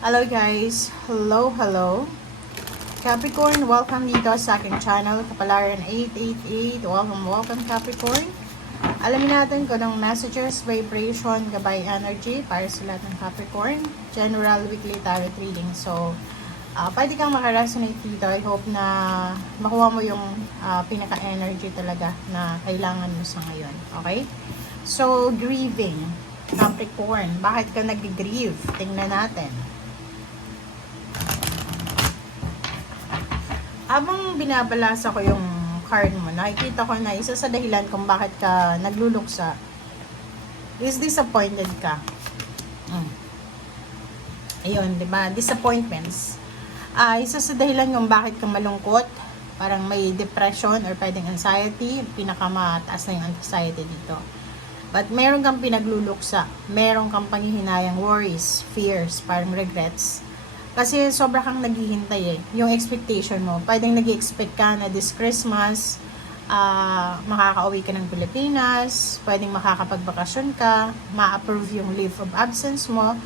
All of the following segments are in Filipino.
Hello guys! Hello! Capricorn, welcome dito sa aking channel, Kapalaran 888. Welcome Capricorn. Alamin natin kung anong messages, vibration, gabay energy para sa lahat ng Capricorn. General weekly tarot reading. So, pwede kang makaresonate dito. I hope na makuha mo yung pinaka-energy talaga na kailangan mo sa ngayon. Okay? So, grieving. Capricorn, bakit ka nag-grieve? Tingnan natin. Habang binabalasa ko yung card mo, nakikita ko na isa sa dahilan kung bakit ka nagluluksa is disappointed ka. Ayun, di ba? Disappointments. Isa sa dahilan kung bakit ka malungkot, parang may depression or pwedeng anxiety, pinakamataas na yung anxiety dito. But meron kang pinagluluksa, meron kang panghihinayang worries, fears, parang regrets. Kasi sobra kang naghihintay yung expectation mo. Pwedeng nag-expect ka na this Christmas, makaka-uwi ka ng Pilipinas, pwedeng makakapagbakasyon ka, ma-approve yung leave of absence mo,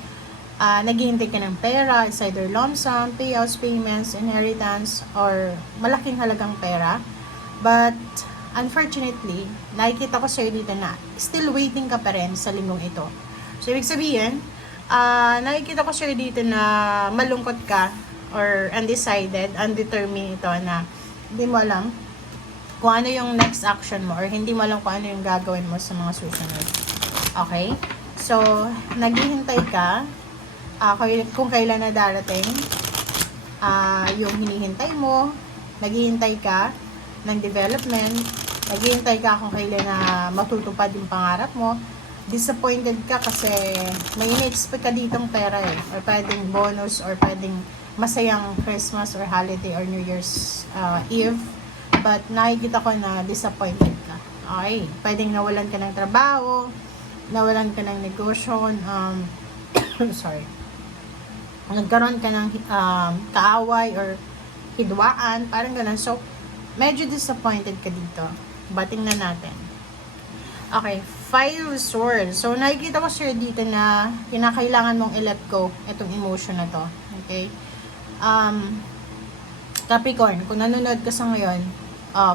naghihintay ka ng pera, it's either lump sum, payouts, payments, inheritance, or malaking halagang pera. But, unfortunately, nakikita ko sa'yo dito na still waiting ka pa rin sa linggong ito. So, ibig sabihin, nakikita ko sir dito na malungkot ka or undecided, undetermined ito na hindi mo alam kung ano yung next action mo or hindi mo alam kung ano yung gagawin mo sa mga susunod. Okay? So, naghihintay ka kung kailan na darating yung hinihintay mo, naghihintay ka ng development, naghihintay ka kung kailan na matutupad yung pangarap mo. Disappointed ka kasi may in-expect ka ditong pera or pwedeng bonus or pwedeng masayang Christmas or holiday or New Year's Eve, but nakikita ko na disappointed ka. Okay, pwedeng nawalan ka ng trabaho, nawalan ka ng negosyo, sorry, nagkaroon ka ng kaaway or hidwaan, parang ganun. So, medyo disappointed ka dito. Bating na natin. Okay, Five of Swords. So, nakikita ko sir dito na kinakailangan mong i-let go itong emotion na to. Okay? Capricorn, kung nanonood ka sa ngayon,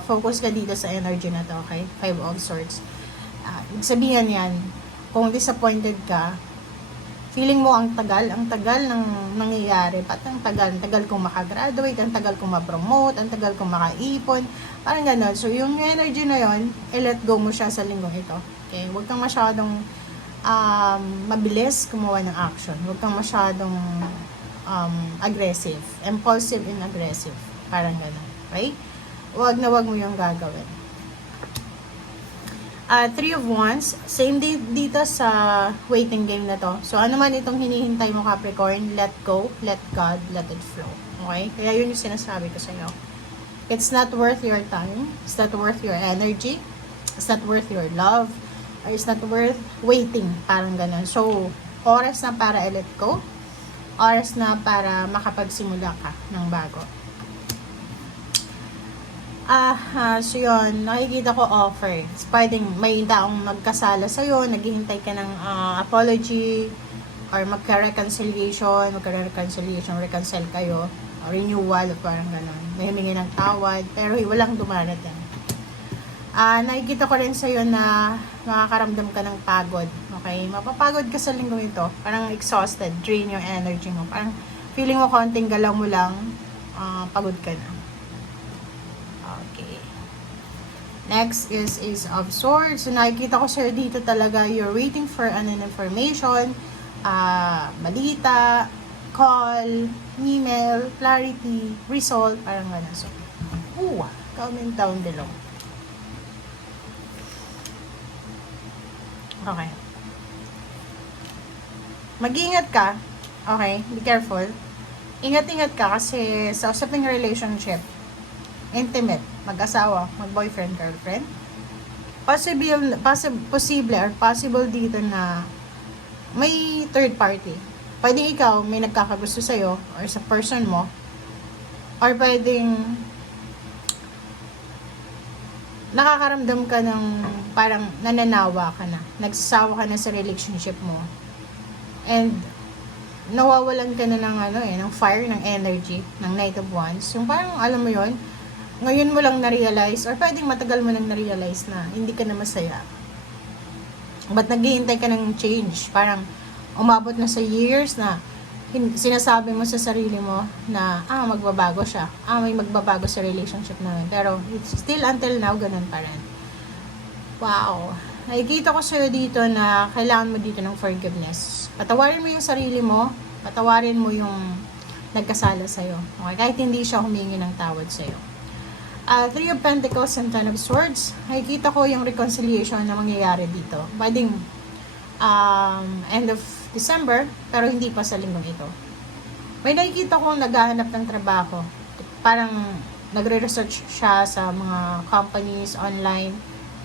focus ka dito sa energy na to, okay? Five of Swords. Ibig sabihin yan, kung disappointed ka, feeling mo ang tagal ng nangyayari. Ba't ang tagal kong makagraduate, ang tagal kong ma-promote, ang tagal kong makaipon, parang gano'n. So, yung energy na yon, i-let go mo siya sa linggong ito. Okay? Huwag kang masyadong mabilis gumawa ng action. Huwag kang masyadong aggressive. Impulsive and aggressive. Parang gano'n. Okay? Huwag na huwag mo yung gagawin. Three of Wands, same day dito sa waiting game na to. So, ano man itong hinihintay mo Capricorn, let go, let God, let it flow. Okay? Kaya yun yung sinasabi ko sa iyo. It's not worth your time, it's not worth your energy, it's not worth your love, or it's not worth waiting. Parang ganun. So, oras na para i-let go, oras na para makapagsimula ka ng bago. So yun, nakikita ko offer. Pwedeng may taong magkasala sa'yo, naghihintay ka ng apology, or magka-reconciliation, reconcile kayo, or renewal, parang gano'n. May humingi ng tawad, pero walang dumarating. Nakikita ko rin sa'yo na makakaramdam ka ng pagod. Okay? Mapapagod ka sa linggong ito. Parang exhausted, drain yung energy mo. Parang feeling mo konting galaw mo lang, pagod ka na. Okay. Next is Ace of Swords. So, nakikita ko sir dito talaga, you're waiting for an information, balita, call, email, clarity, result, parang gano'n. So, comment down below. Okay. Mag-iingat ka. Okay, be careful. Ingat-ingat ka kasi sa usaping relationship, intimate, mag-asawa, mag-boyfriend, girlfriend, possible or possible dito na may third party. Pwedeng ikaw, may nagkakagusto sa'yo or sa person mo, or pwedeng nakakaramdam ka ng parang nananawa ka na, nagsasawa ka na sa relationship mo, and nawawalan ka na ng ng fire, ng energy, ng Knight of Wands. Yung parang, alam mo yon, ngayon mo lang na-realize, or pwedeng matagal mo lang na-realize na hindi ka na masaya. But naghihintay ka ng change. Parang umabot na sa years na sinasabi mo sa sarili mo na, magbabago siya. May magbabago sa relationship namin. Pero it's still until now, ganun pa rin. Wow. Nakikita ko sa'yo dito na kailangan mo dito ng forgiveness. Patawarin mo yung sarili mo. Patawarin mo yung nagkasala sa'yo. Okay? Kahit hindi siya humingi ng tawad sa'yo. Three of Pentacles and Ten of Swords. Nakikita ko yung reconciliation na mangyayari dito. Pwedeng end of December, pero hindi pa sa linggong ito. May nakikita ko naghahanap ng trabaho. Parang nagre-research siya sa mga companies online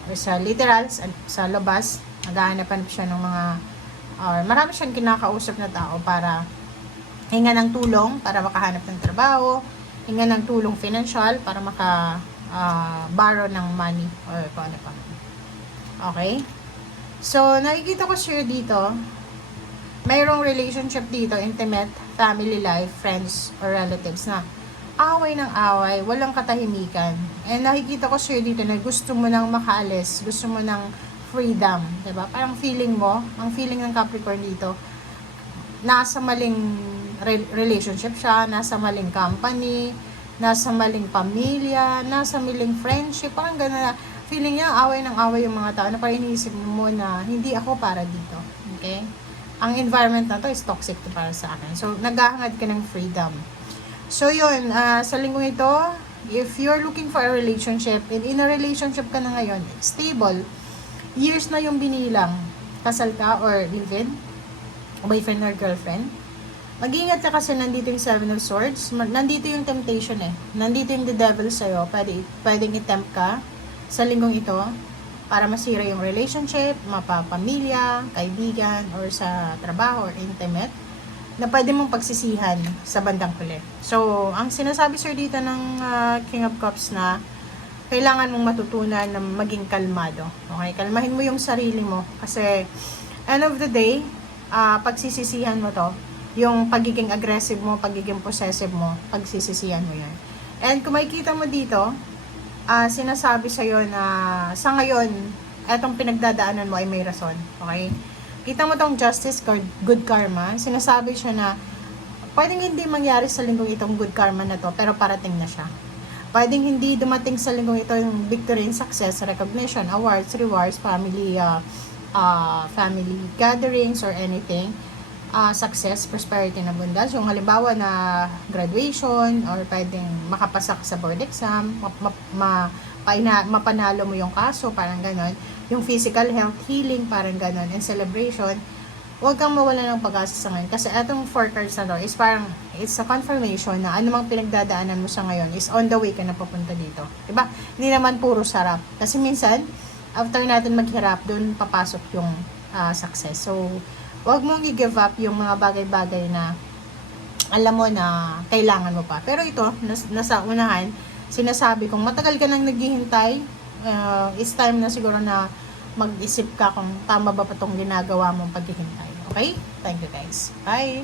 or sa literal, sa labas. Naghahanap siya ng mga marami siyang kinakausap na tao para hinga ng tulong para makahanap ng trabaho, hinga ng tulong financial para borrow ng money or kung ano pa. Okay? So, nakikita ko siya dito, mayroong relationship dito, intimate, family life, friends, or relatives na away ng away, walang katahimikan. And nakikita ko siya dito na gusto mo nang makaalis, gusto mo nang freedom, diba? Parang feeling mo, ang feeling ng Capricorn dito, nasa maling relationship siya, nasa maling company, nasa maling pamilya, nasa maling friendship, parang gano'n na. Feeling niya, away ng away yung mga tao na parang iniisip mo na hindi ako para dito. Okay? Ang environment na to is toxic to para sa akin. So, naghahangad ka ng freedom. So, yun, sa linggong ito, if you're looking for a relationship, and in a relationship ka na ngayon, stable, years na yung binilang, kasal ka or live-in, boyfriend or girlfriend, mag-ingat ka kasi nandito yung Seven of Swords, nandito yung temptation nandito yung the devil sa'yo, pwedeng i-tempt ka sa linggong ito, para masira yung relationship, mapapamilya, kaibigan, or sa trabaho, or intimate, na pwede mong pagsisihan sa bandang huli. So, ang sinasabi sir dito ng King of Cups na kailangan mong matutunan na maging kalmado. Okay? Kalmahin mo yung sarili mo. Kasi, end of the day, pagsisisihan mo to, yung pagiging aggressive mo, pagiging possessive mo, pagsisisihan mo yan. And kung makikita mo dito, sinasabi sa'yo na sa ngayon, etong pinagdadaanan mo ay may rason. Okay? Kita mo tong justice card, good karma. Sinasabi siya na pwedeng hindi mangyari sa linggong itong good karma na to, pero parating na siya. Pwedeng hindi dumating sa linggong ito yung victory and success, recognition, awards, rewards, family gatherings or anything. Success, prosperity, and abundance. Yung halimbawa na graduation or pwedeng makapasa ka sa board exam, mapanalo mo yung kaso, parang ganon. Yung physical health, healing, parang ganon, and celebration. Huwag kang mawala ng pag-asa sa ngayon. Kasi etong 4 cards na to is parang, it's a confirmation na anumang pinagdadaanan mo sa ngayon is on the way ka na papunta dito. Diba? Hindi naman puro sarap. Kasi minsan, after natin maghirap, dun papasok yung success. So, huwag mong i-give up yung mga bagay-bagay na alam mo na kailangan mo pa. Pero ito, nasa unahan, sinasabi kong matagal ka nang naghihintay, it's time na siguro na mag-isip ka kung tama ba pa itong ginagawa mong paghihintay. Okay? Thank you guys. Bye!